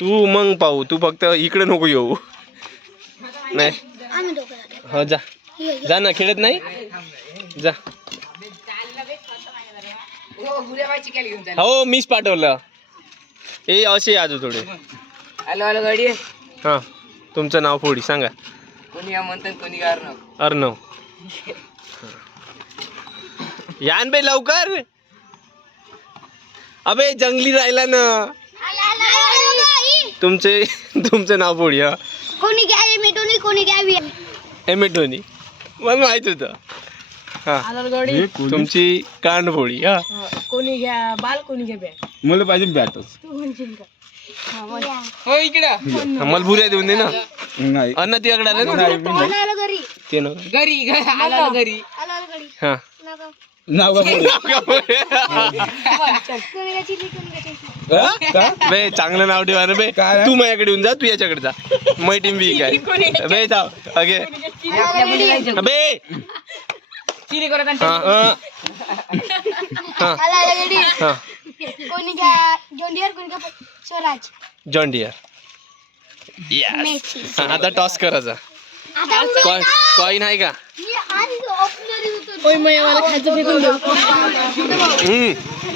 तू मग पाहू, तू फक्त इकडे नको येऊ. नाही हो जा जा ना, खेळत नाही जा. हो मीच पाठवलं. ए असे आजू थोडे. हॅलो हॅलो गाडी. हां तुमचं नाव फोडी सांगा. कोणी म्हणतात कोणी अर्णव. अर्णव. यान बे लवकर. अबे जंगली राहिला ना. तुमचं नाव फोडी. हा कोणी घ्या एमेटोनी, कोणी घ्या एमेटोनी. मला माहित होतं. हा तुमची कांडफोडी. हा कोणी घ्या बाल, कोणी घ्या बॅट. मला पाहिजे बॅटच. हो इकडं मला भुऱ्या देऊन दे ना. नाही अन्न तिकडे आलं ना ते ना. घरी आला घरी. हा नाव बे चांगलं नाव ठेवा ना बे. तू माझ्याकडे येऊन जा, तू याच्याकडे जा. मै टीम वीक आहे बे. जाऊ अगे बे. चिली करत कोणी घ्या जॉन्डियर, कोणी घ्या स्वराज. John Deere. यस. आता टॉस करायचा. कॉइन आहे का?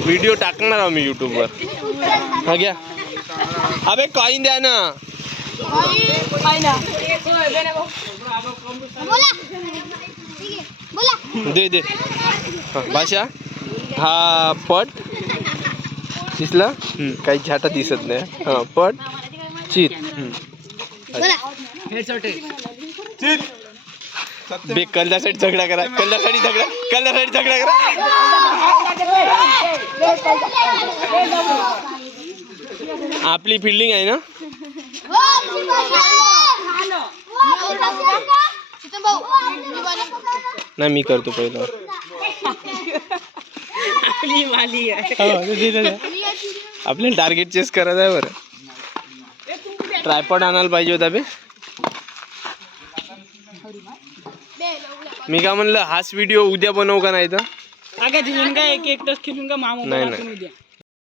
व्हिडिओ टाकणार आहोत मी युट्यूबवर. हा घ्या. अबे कॉइन द्या ना. दे दे. हा भाषा. हा पट दिसला काही छाटा दिसत नाही. हा पट चित. बे कल्ल्यासाठी झगडा करा. कल्ल्यासाठी झगडा करा. आपली फिल्डिंग आहे ना. नाही मी करतो पहिलं. आपल्याला टार्गेट चेस करायचं आहे बरं. ट्रायपॉड आणायला पाहिजे होता बे. मी का म्हणलं हाच व्हिडिओ उद्या बनवू का नाही तर. एक तास खेळून का मामा नाही